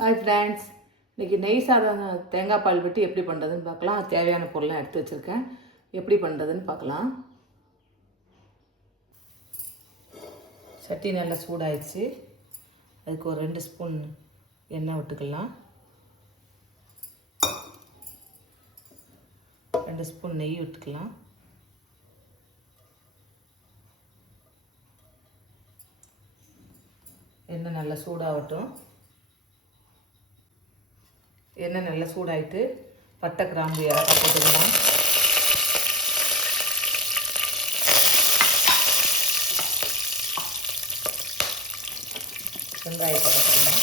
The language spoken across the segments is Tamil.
ஹாய் ஃப்ரெண்ட்ஸ், இன்றைக்கி நெய் சாதம் தேங்காய் பால் விட்டு எப்படி பண்ணுறதுன்னு பார்க்கலாம். தேவையான பொருள்லாம் எடுத்து வச்சுருக்கேன். எப்படி பண்ணுறதுன்னு பார்க்கலாம். சட்டி நல்லா சூடாயிடுச்சு. அதுக்கு ஒரு 2 ஸ்பூன் எண்ணெய் விட்டுக்கலாம். 2 ஸ்பூன் நெய் விட்டுக்கலாம். எண்ணெய் நல்லா சூடாகட்டும். எண்ணெய் நல்லா சூடாயிட்டு பட்டை கிராம்பு ஏலக்காய் போட்டுக்கலாம். வெங்காயத்தை போட்டுக்கலாம்.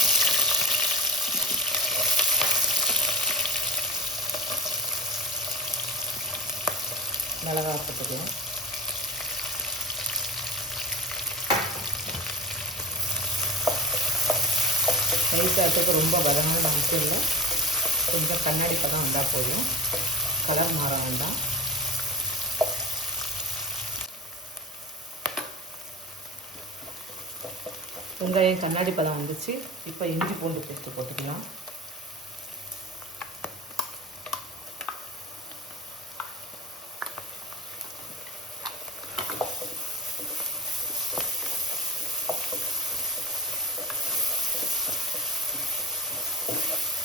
மிளகாய் போட்டுக்கலாம். நெய் சாதத்துக்கு ரொம்ப வதங்கணும்னு அவசியம் இல்லை. கொஞ்சம் கண்ணாடி பதம் வந்தால் போதும். கலர் மாற வேண்டாம். வெங்காயம் கண்ணாடி பதம் வந்துச்சு. இப்போ இஞ்சி பூண்டு பேஸ்ட்டு போட்டுக்கலாம்.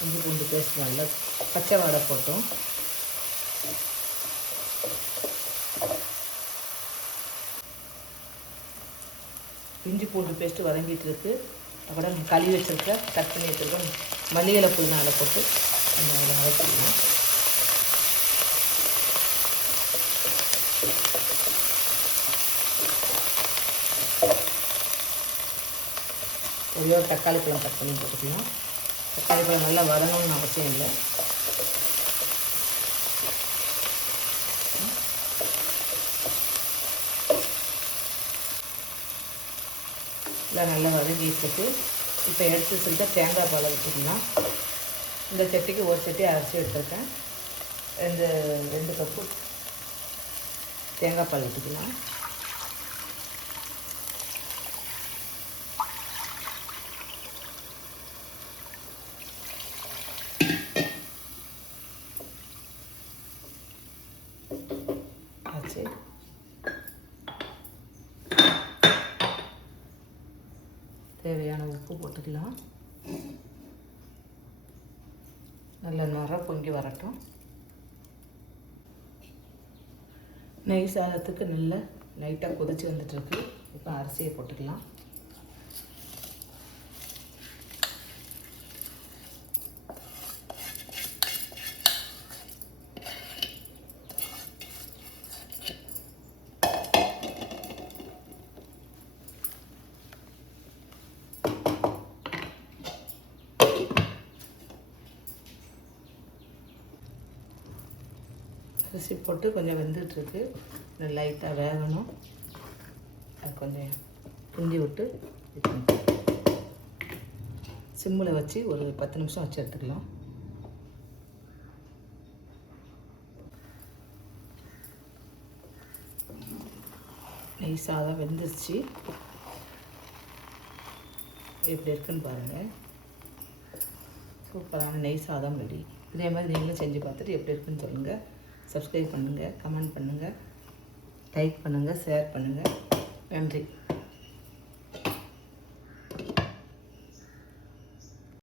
இஞ்சி பூண்டு பேஸ்ட் நல்லா பச்சை வாடை போட்டோம். இஞ்சி பூண்டு பேஸ்ட்டு வதங்கிட்டு இருக்கு. அப்புறம் கழுவி வச்சுருக்க கட் பண்ணி வச்சுருக்க மல்லிகை புதினால போட்டு நம்ம அரைச்சிக்கலாம். ஒரே ஒரு தக்காளி பழம் கட் பண்ணி போட்டுக்கலாம். தக்காளி பழம் நல்லா வதங்கணும்னு அவசியம் இல்லை. இல்லை நல்லா வதங்கிட்டு இப்போ எடுத்து வச்சுருக்க தேங்காய் பாலை வச்சுக்கலாம். இந்த சட்டிக்கு ஒரு சட்டி அரைச்சி எடுத்துருக்கேன். 2 கப்பு தேங்காய் பால் ஊற்றிக்கலாம். ஆச்சு. தேவையான உப்பு போட்டுக்கலாம். நல்ல நுர பொங்கி வரட்டும். நெய் சாதத்துக்கு நல்ல லைட்டாக கொதிச்சு வந்துட்டுருக்கு. இப்போ அரிசியை போட்டுக்கலாம். அரிசி போட்டு கொஞ்சம் வெந்துட்டுருக்கு. லைட்டாக வேகணும். அது கொஞ்சம் கிண்டி விட்டு சிம்மில் வச்சு ஒரு 10 நிமிஷம் வச்சு எடுத்துக்கலாம். நெய் சாதம் வெந்துருச்சு. எப்படி இருக்குன்னு பாருங்கள். சூப்பரான நெய் சாதம் ரெடி. இதே மாதிரி நீங்களும் செஞ்சு பார்த்துட்டு எப்படி இருக்குன்னு சொல்லுங்கள். சப்ஸ்கிரைப் பண்ணுங்கள், கமெண்ட் பண்ணுங்கள், லைக் பண்ணுங்கள், ஷேர் பண்ணுங்கள். நன்றி.